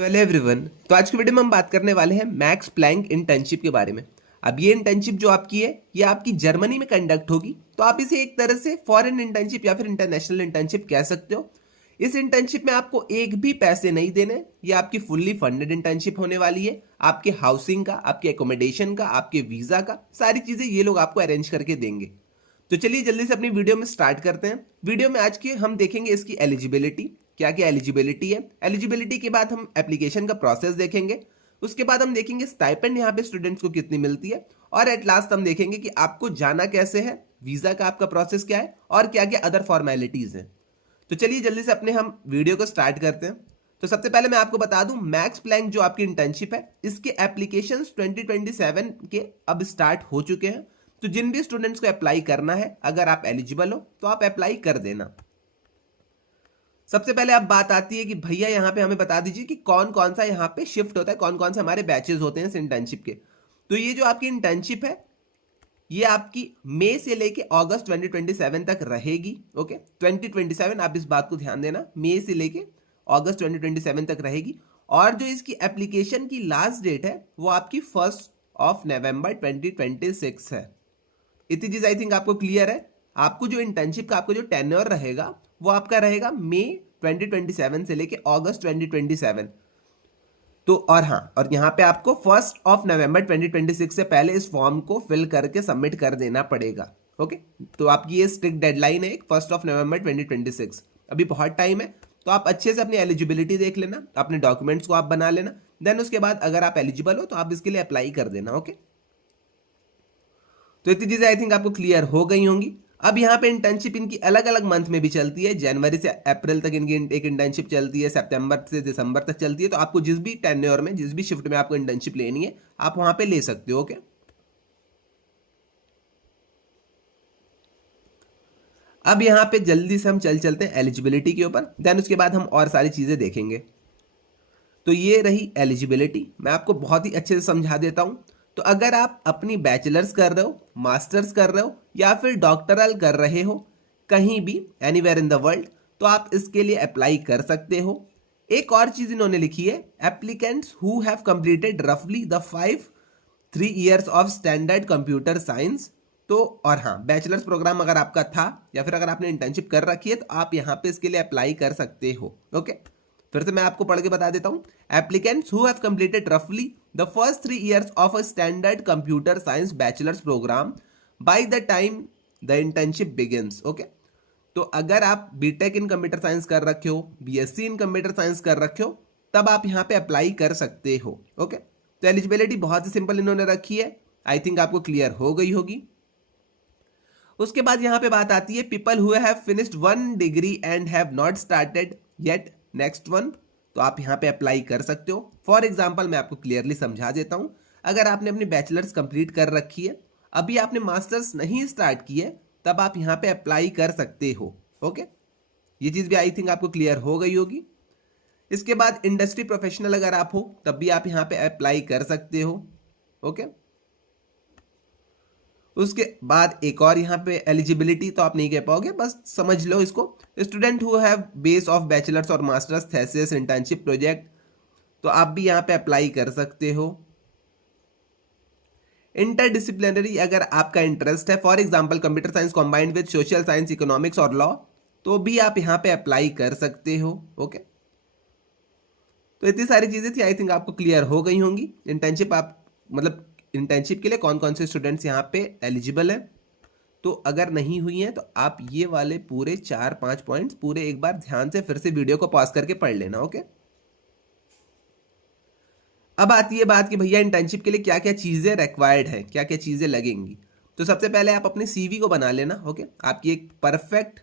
तो hello everyone. तो आज की वीडियो में हम बात करने वाले हैं मैक्स प्लैंक इंटर्नशिप के बारे में। अब ये इंटर्नशिप जो आपकी है ये आपकी जर्मनी में कंडक्ट होगी, तो आप इसे एक तरह से फॉरेन इंटर्नशिप या फिर इंटरनेशनल इंटर्नशिप कह सकते हो। इस इंटर्नशिप में आपको एक भी पैसे नहीं देने, ये आपकी फुल्ली फंडेड इंटर्नशिप होने वाली है। आपके हाउसिंग का, आपके एकोमोडेशन का, आपके वीजा का, सारी चीजें ये लोग आपको अरेंज करके देंगे। तो चलिए जल्दी से अपनी वीडियो में स्टार्ट करते हैं। वीडियो में आज की हम देखेंगे इसकी एलिजिबिलिटी, क्या क्या एलिजिबिलिटी है। एलिजिबिलिटी के बाद हम एप्लीकेशन का प्रोसेस देखेंगे। उसके बाद हम देखेंगे स्टाइपेंड यहाँ पे स्टूडेंट्स को कितनी मिलती है। और एट लास्ट हम देखेंगे कि आपको जाना कैसे है, वीजा का आपका प्रोसेस क्या है और क्या क्या अदर फॉर्मेलिटीज हैं। तो चलिए जल्दी से अपने हम वीडियो को स्टार्ट करते हैं। तो सबसे पहले मैं आपको बता दूं, मैक्स प्लैंक जो आपकी इंटर्नशिप है इसके एप्लीकेशंस 2027 के अब स्टार्ट हो चुके हैं। तो जिन भी स्टूडेंट्स को अप्लाई करना है, अगर आप एलिजिबल हो तो आप अप्लाई कर देना। सबसे पहले अब बात आती है कि भैया यहाँ पे हमें बता दीजिए कि कौन कौन सा यहाँ पे शिफ्ट होता है, कौन कौन से हमारे बैचेस होते हैं इस इंटर्नशिप के। तो ये जो आपकी इंटर्नशिप है ये आपकी मई से लेके अगस्त 2027 तक रहेगी। ओके, 2027 आप इस बात को ध्यान देना, मई से लेके अगस्त 2027 तक रहेगी। और जो इसकी एप्लीकेशन की लास्ट डेट है वो आपकी 1 नवंबर 2026 है। इतनी चीज आई थिंक आपको क्लियर है। आपको जो इंटर्नशिप का आपको जो टेन्योर रहेगा वो आपका रहेगा मई 2027 से लेके अगस्त 2027। तो और हाँ, और यहाँ पे आपको 1 नवंबर 2026 से पहले इस फॉर्म को फिल करके सबमिट कर देना पड़ेगा। ओके, तो आपकी ये स्ट्रिक्ट डेडलाइन है 1 नवंबर 2026। अभी बहुत टाइम है, तो आप अच्छे से अपनी एलिजिबिलिटी देख लेना, अपने डॉक्यूमेंट्स को आप बना लेना। देन उसके बाद अगर आप एलिजिबल हो तो आप इसके लिए अप्लाई कर देना। ओके, तो इतनी चीजें आई थिंक आपको क्लियर हो गई होंगी। अब यहाँ पे इंटर्नशिप इनकी अलग अलग मंथ में भी चलती है। जनवरी से अप्रैल तक इनकी एक इंटर्नशिप चलती है, सितंबर से दिसंबर तक चलती है। तो आपको जिस भी टेन्योर में, जिस भी शिफ्ट में आपको इंटर्नशिप लेनी है आप वहां पे ले सकते हो। ओके, अब यहाँ पे जल्दी से हम चलते हैं एलिजिबिलिटी के ऊपर। देन उसके बाद हम और सारी चीजें देखेंगे। तो ये रही एलिजिबिलिटी, मैं आपको बहुत ही अच्छे से समझा देता हूं। तो अगर आप अपनी बैचलर्स कर रहे हो, मास्टर्स कर रहे हो या फिर डॉक्टरल कर रहे हो कहीं भी, एनीवेयर इन द वर्ल्ड, तो आप इसके लिए अप्लाई कर सकते हो। एक और चीज इन्होंने लिखी है, एप्लीकेंट्स हु हैव कंप्लीटेड रफली the 3 years of standard computer science. तो और हाँ, बैचलर्स प्रोग्राम अगर आपका था या फिर अगर आपने इंटर्नशिप कर रखी है तो आप यहाँ पे इसके लिए अप्लाई कर सकते हो। ओके, फिर से मैं आपको पढ़ के बता देता हूं, एप्लीकेंट्स हु हैव कंप्लीटेड रफली the first 3 years of a standard computer science bachelor's programme by the time the internship begins. Okay, तो अगर आप बीटेक इन कंप्यूटर साइंस कर रखे हो, बीएससी इन कंप्यूटर साइंस कर रखे हो, तब आप यहाँ पे अप्लाई कर सकते हो। ओके, तो एलिजिबिलिटी बहुत ही सिंपल इन्होंने रखी है, आई थिंक आपको क्लियर हो गई होगी। उसके बाद यहां पे बात आती है, people who have finished 1 degree and have not started yet next one. तो आप यहां पे अप्लाई कर सकते हो। फॉर एग्जांपल मैं आपको क्लियरली समझा देता हूं, अगर आपने अपनी बैचलर्स कंप्लीट कर रखी है, अभी आपने मास्टर्स नहीं स्टार्ट की है, तब आप यहां पे अप्लाई कर सकते हो। ओके, ये चीज भी आई थिंक आपको क्लियर हो गई होगी। इसके बाद इंडस्ट्री प्रोफेशनल अगर आप हो तब भी आप यहां पे अप्लाई कर सकते हो। ओके, उसके बाद एक और यहाँ पे एलिजिबिलिटी तो आप नहीं कह पाओगे, बस समझ लो इसको, student who have base of bachelors और मास्टर्स थेसिस इंटर्नशिप प्रोजेक्ट, तो आप भी यहाँ पे अप्लाई कर सकते हो। इंटरडिसिप्लिनरी अगर आपका इंटरेस्ट है, for example computer science combined with social science, economics और लॉ, तो भी आप यहाँ पे अप्लाई कर सकते हो। ओके, तो इतनी सारी चीजें थी, आई थिंक आपको क्लियर हो गई होंगी। इंटर्नशिप आप मतलब इंटर्नशिप के लिए कौन कौन से स्टूडेंट्स यहाँ पे एलिजिबल हैं। तो अगर नहीं हुई है तो आप ये वाले पूरे 4-5 पॉइंट्स पूरे एक बार ध्यान से फिर से वीडियो को पॉज करके पढ़ लेना। ओके, अब आती है बात कि भैया इंटर्नशिप के लिए क्या क्या चीजें रिक्वायर्ड है, क्या क्या चीजें लगेंगी। तो सबसे पहले आप अपने सीवी को बना लेना। ओके, आपकी एक परफेक्ट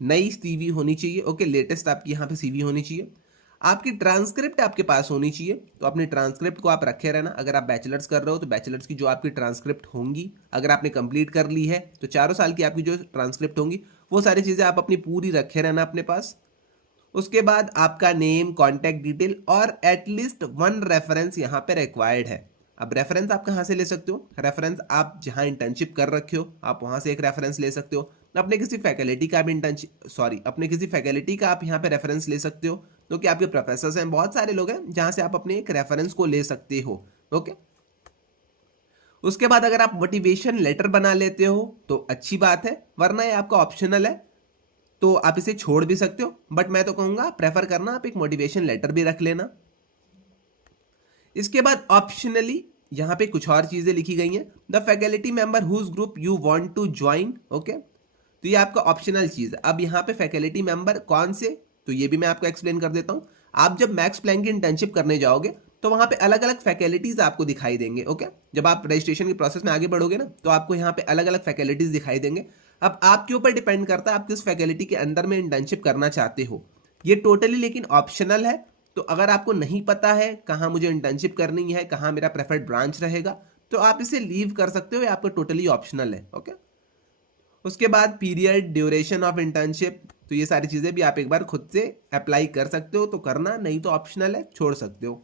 नई सीवी होनी चाहिए। ओके, लेटेस्ट आपकी यहाँ पे सीवी होनी चाहिए। आपकी ट्रांसक्रिप्ट आपके पास होनी चाहिए, तो अपनी ट्रांसक्रिप्ट को आप रखे रहना। अगर आप बैचलर्स कर रहे हो तो बैचलर्स की जो आपकी ट्रांसक्रिप्ट होंगी, अगर आपने कंप्लीट कर ली है तो 4 साल की आपकी जो ट्रांसक्रिप्ट होंगी वो सारी चीज़ें आप अपनी पूरी रखे रहना अपने पास। उसके बाद आपका नेम, कॉन्टैक्ट डिटेल और एटलीस्ट 1 रेफरेंस यहाँ पे रिक्वायर्ड है। अब रेफरेंस आप कहाँ से ले सकते हो, रेफरेंस आप जहाँ इंटर्नशिप कर रखे हो आप वहाँ से एक रेफरेंस ले सकते हो। अपने किसी फैकल्टी का भी अपने किसी फैकल्टी का आप यहाँ पे रेफरेंस ले सकते हो। जो कि आपके प्रोफेसर्स हैं, बहुत सारे लोग हैं जहां से आप अपने एक रेफरेंस को ले सकते हो। ओके, उसके बाद अगर आप मोटिवेशन लेटर बना लेते हो तो अच्छी बात है, वरना ये आपका ऑप्शनल है, तो आप इसे छोड़ भी सकते हो, बट मैं तो कहूंगा प्रेफर करना आप एक मोटिवेशन लेटर भी रख लेना। इसके बाद ऑप्शनली यहां पे कुछ और चीजें लिखी गई हैं, the faculty member whose group you want to join. Okay, तो ये आपका ऑप्शनल चीज है। अब यहाँ पे फैकल्टी मेंबर कौन से, तो ये भी मैं आपको एक्सप्लेन कर देता हूं। आप जब मैक्स प्लैंक की इंटर्नशिप करने जाओगे तो वहां पे अलग अलग फैकल्टीज आपको दिखाई देंगे। ओके, जब आप रजिस्ट्रेशन के प्रोसेस में आगे बढ़ोगे ना तो आपको यहाँ पे अलग अलग फैकल्टीज दिखाई देंगे। अब आपके ऊपर डिपेंड करता है आप किस फैकल्टी के अंदर में इंटर्नशिप करना चाहते हो। ये टोटली लेकिन ऑप्शनल है, तो अगर आपको नहीं पता है कहाँ मुझे इंटर्नशिप करनी है, कहाँ मेरा प्रेफर्ड ब्रांच रहेगा, तो आप इसे लीव कर सकते हो, ये आपका टोटली ऑप्शनल है। ओके, उसके बाद पीरियड, ड्यूरेशन ऑफ इंटर्नशिप, तो ये सारी चीजें भी आप एक बार खुद से अप्लाई कर सकते हो, तो करना, नहीं तो ऑप्शनल है, छोड़ सकते हो।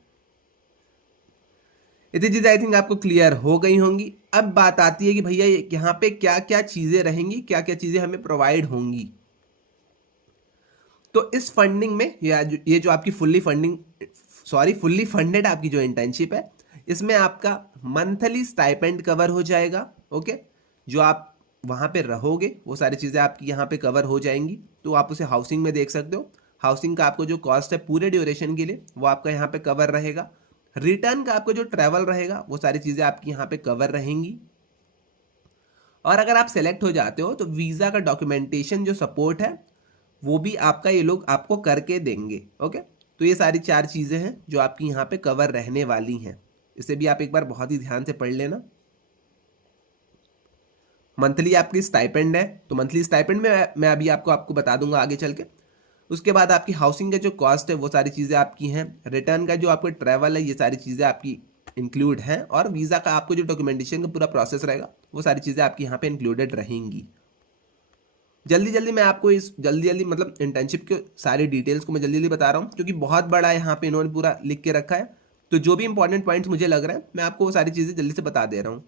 इतनी चीजें आई थिंक आपको क्लियर हो गई होंगी। अब बात आती है कि भैया यहाँ पे क्या क्या चीजें रहेंगी, क्या क्या चीजें हमें प्रोवाइड होंगी। तो इस फंडिंग में ये जो आपकी फुल्ली फंडेड आपकी जो इंटर्नशिप है, इसमें आपका मंथली स्टाइपेंड कवर हो जाएगा। ओके, जो आप वहां पे रहोगे वो सारी चीजें आपकी यहाँ पे कवर हो जाएंगी, तो आप उसे हाउसिंग में देख सकते हो। हाउसिंग का आपको जो कॉस्ट है पूरे ड्यूरेशन के लिए वो आपका यहाँ पे कवर रहेगा। रिटर्न का आपको जो ट्रैवल रहेगा वो सारी चीजें आपकी यहाँ पे कवर रहेंगी। और अगर आप सेलेक्ट हो जाते हो तो वीजा का डॉक्यूमेंटेशन जो सपोर्ट है वो भी आपका ये लोग आपको करके देंगे। ओके, तो ये सारी 4 चीजें हैं जो आपकी यहाँ पे कवर रहने वाली हैं, इसे भी आप एक बार बहुत ही ध्यान से पढ़ लेना। मंथली आपकी स्टाइपेंड है, तो मंथली स्टाइपेंड में मैं अभी आपको बता दूंगा आगे चल के। उसके बाद आपकी हाउसिंग का जो कॉस्ट है वो सारी चीज़ें आपकी हैं। रिटर्न का जो आपका ट्रैवल है ये सारी चीज़ें आपकी इंक्लूड हैं, और वीज़ा का आपको जो डॉक्यूमेंटेशन का पूरा प्रोसेस रहेगा वो सारी चीज़ें आपकी यहाँ पे इंक्लूडेड रहेंगी। जल्दी जल्दी मैं आपको इस जल्दी मतलब इंटर्नशिप के सारी डिटेल्स को मैं जल्दी जल्दी बता रहा हूँ, क्योंकि बहुत बड़ा यहाँ पे इन्होंने पूरा लिख के रखा है, तो जो भी इंपॉर्टेंट पॉइंट्स मुझे लग रहे हैं मैं आपको वो सारी चीज़ें जल्दी से बता दे रहा हूँ।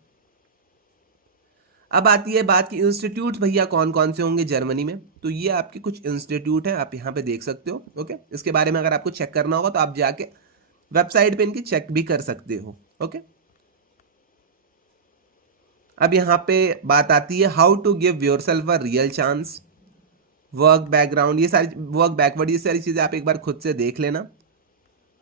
अब आती है बात की इंस्टीट्यूट भैया कौन कौन से होंगे जर्मनी में, तो ये आपके कुछ इंस्टीट्यूट हैं, आप यहाँ पे देख सकते हो। ओके, इसके बारे में अगर आपको चेक करना होगा तो आप जाके वेबसाइट पे इनकी चेक भी कर सकते हो। ओके, अब यहाँ पे बात आती है how to give yourself a real chance, work background, ये सारी वर्क बैकवर्ड, ये सारी चीज़ें आप एक बार खुद से देख लेना।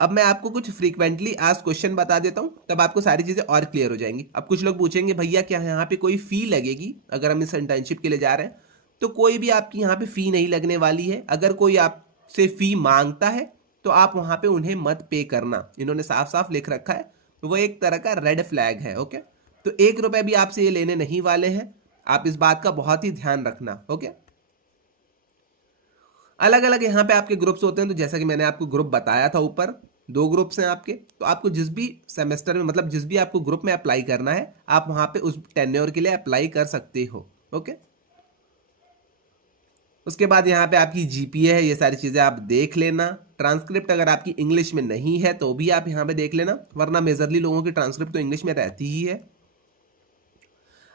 अब मैं आपको कुछ फ्रीक्वेंटली आस्क्ड क्वेश्चन बता देता हूं, तब आपको सारी चीजें और क्लियर हो जाएंगी। अब कुछ लोग पूछेंगे भैया क्या यहाँ पे कोई फी लगेगी अगर हम इस इंटर्नशिप के लिए जा रहे हैं, तो कोई भी आपकी यहाँ पे फी नहीं लगने वाली है। अगर कोई आपसे फी मांगता है तो आप वहां पे उन्हें मत पे करना, इन्होंने साफ साफ लिख रखा है, वो एक तरह का रेड फ्लैग है। ओके, तो 1 रुपए भी आपसे ये लेने नहीं वाले हैं, आप इस बात का बहुत ही ध्यान रखना। ओके, अलग अलग यहाँ पे आपके ग्रुप्स होते हैं, तो जैसा कि मैंने आपको ग्रुप बताया था ऊपर, 2 ग्रुप्स हैं आपके, तो आपको जिस भी सेमेस्टर में मतलब जिस भी आपको ग्रुप में अप्लाई करना है आप वहां पे उस टेन्योर के लिए अप्लाई कर सकते हो। ओके, उसके बाद यहाँ पे आपकी जीपीए है, ये सारी चीजें आप देख लेना। ट्रांसक्रिप्ट अगर आपकी इंग्लिश में नहीं है तो भी आप यहाँ पे देख लेना, वरना मेजरली लोगों की ट्रांसक्रिप्ट तो इंग्लिश में रहती ही है।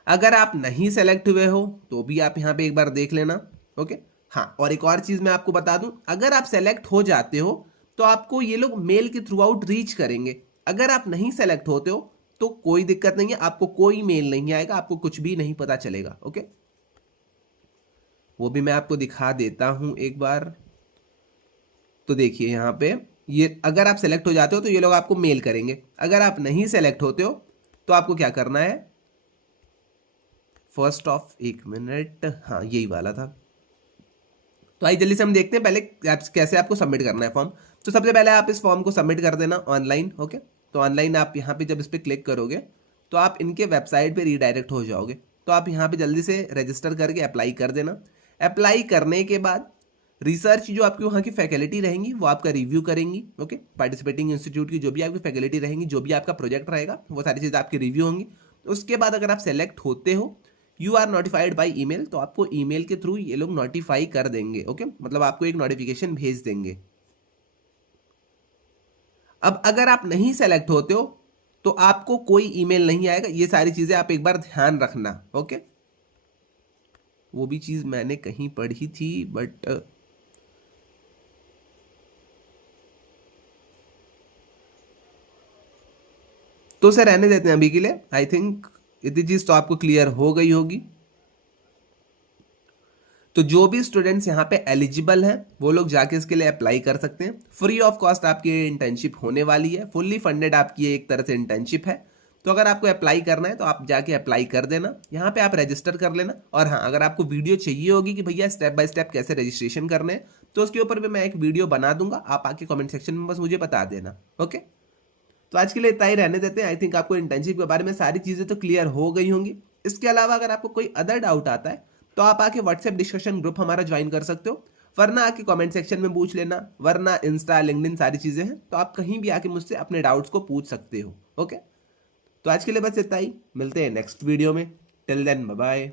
अगर आप नहीं सेलेक्ट हुए हो तो भी आप यहाँ पे एक बार देख लेना। ओके, हाँ, और एक और चीज मैं आपको बता दूं, अगर आप सेलेक्ट हो जाते हो तो आपको ये लोग मेल के थ्रू आउट रीच करेंगे। अगर आप नहीं सेलेक्ट होते हो तो कोई दिक्कत नहीं है, आपको कोई मेल नहीं आएगा, आपको कुछ भी नहीं पता चलेगा। ओके, वो भी मैं आपको दिखा देता हूं एक बार। तो देखिए यहाँ पे, ये अगर आप सेलेक्ट हो जाते हो तो ये लोग आपको मेल करेंगे, अगर आप नहीं सेलेक्ट होते हो तो आपको क्या करना है, फर्स्ट ऑफ, 1 मिनट, हाँ यही वाला था। तो आइए जल्दी से हम देखते हैं पहले कैसे आपको सबमिट करना है फॉर्म। तो सबसे पहले आप इस फॉर्म को सबमिट कर देना ऑनलाइन। ओके, तो ऑनलाइन आप यहाँ पे जब इस पर क्लिक करोगे तो आप इनके वेबसाइट पे रीडायरेक्ट हो जाओगे, तो आप यहाँ पे जल्दी से रजिस्टर करके अप्लाई कर देना। अप्लाई करने के बाद रिसर्च जो आपकी वहाँ की फैकल्टी रहेंगी वो आपका रिव्यू करेंगी। ओके, पार्टिसिपेटिंग इंस्टीट्यूट की जो भी आपकी फैकल्टी रहेंगी, जो भी आपका प्रोजेक्ट रहेगा वो सारी चीज़ आपकी रिव्यू होंगी। उसके बाद अगर आप सेलेक्ट होते हो, you are notified by email, तो आपको ईमेल के थ्रू ये लोग नोटिफाई कर देंगे। ओके, मतलब आपको एक नोटिफिकेशन भेज देंगे। अब अगर आप नहीं सेलेक्ट होते हो तो आपको कोई ईमेल नहीं आएगा, ये सारी चीजें आप एक बार ध्यान रखना। ओके, वो भी चीज मैंने कहीं पढ़ी थी बट तो उसे रहने देते हैं अभी के लिए। आई थिंक इतनी चीज तो आपको क्लियर हो गई होगी। तो जो भी स्टूडेंट्स यहाँ पे एलिजिबल हैं वो लोग जाके इसके लिए अप्लाई कर सकते हैं। फ्री ऑफ कॉस्ट आपकी इंटर्नशिप होने वाली है, फुल्ली फंडेड आपकी एक तरह से इंटर्नशिप है। तो अगर आपको अप्लाई करना है तो आप जाके अप्लाई कर देना, यहाँ पे आप रजिस्टर कर लेना। और हाँ, अगर आपको वीडियो चाहिए होगी कि भैया स्टेप बाय स्टेप कैसे रजिस्ट्रेशन करने हैं, तो उसके ऊपर भी मैं एक वीडियो बना दूंगा, आप आके कमेंट सेक्शन में बस मुझे बता देना। ओके, तो आज के लिए इतना ही रहने देते हैं। आई थिंक आपको इंटर्नशिप के बारे में सारी चीजें तो क्लियर हो गई होंगी। इसके अलावा अगर आपको कोई अदर डाउट आता है तो आप आके व्हाट्सएप डिस्कशन ग्रुप हमारा ज्वाइन कर सकते हो, वरना आके कमेंट सेक्शन में पूछ लेना, वरना इंस्टा लिंक्डइन सारी चीजें हैं, तो आप कहीं भी आके मुझसे अपने डाउट्स को पूछ सकते हो। ओके, तो आज के लिए बस इतना ही, मिलते हैं नेक्स्ट वीडियो में। Till then bye bye.